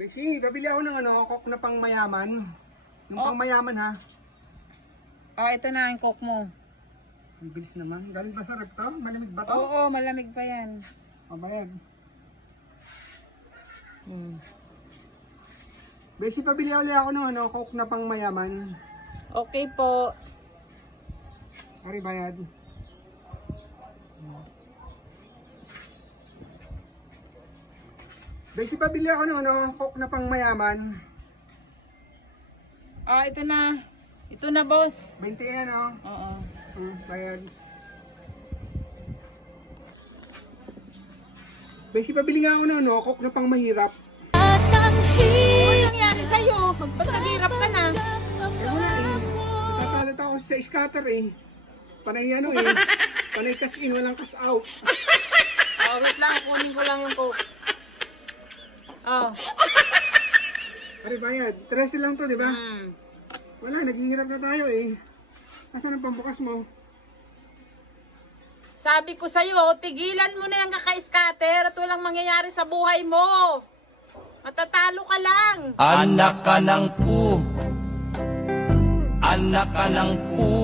Bexi, babili ako ng ano, coke na pang mayaman. Yung Oh. pang mayaman ha. Oh, ito na ang coke mo. Ang bilis naman. Galing ba sa rep to? Malamig ba to? Oo, malamig pa yan. O ba yan? Hmm. Bexi, pabili ulit ako ng ano, coke na pang mayaman. Okay po. Ari bayad. Bexi, pabili ako ng ano, coke na pang mayaman. Ah, ito na. Ito na, boss. 20 yan oh. Oo. Hmm, bayad. Bexi, pabili nga ako ng ano, coke na pang mahirap. Ano nangyari sa'yo? Ba't naghirap ka na? Nagkakalat ako sa scatter eh. Panay ano eh. Panay cash in, walang cash out. Oh, wait lang. Kunin ko lang yung coke. Oh. Pare bayad. 13 lang to, di ba? Hmm. Wala, naghihirap na tayo eh. Asan ang pambukas mo? Sabi ko sa'yo, tigilan mo na yung kaka-scatter at walang mangyayari sa buhay mo. Matatalo ka lang. Anak ka ng pu. Anak ka ng pu.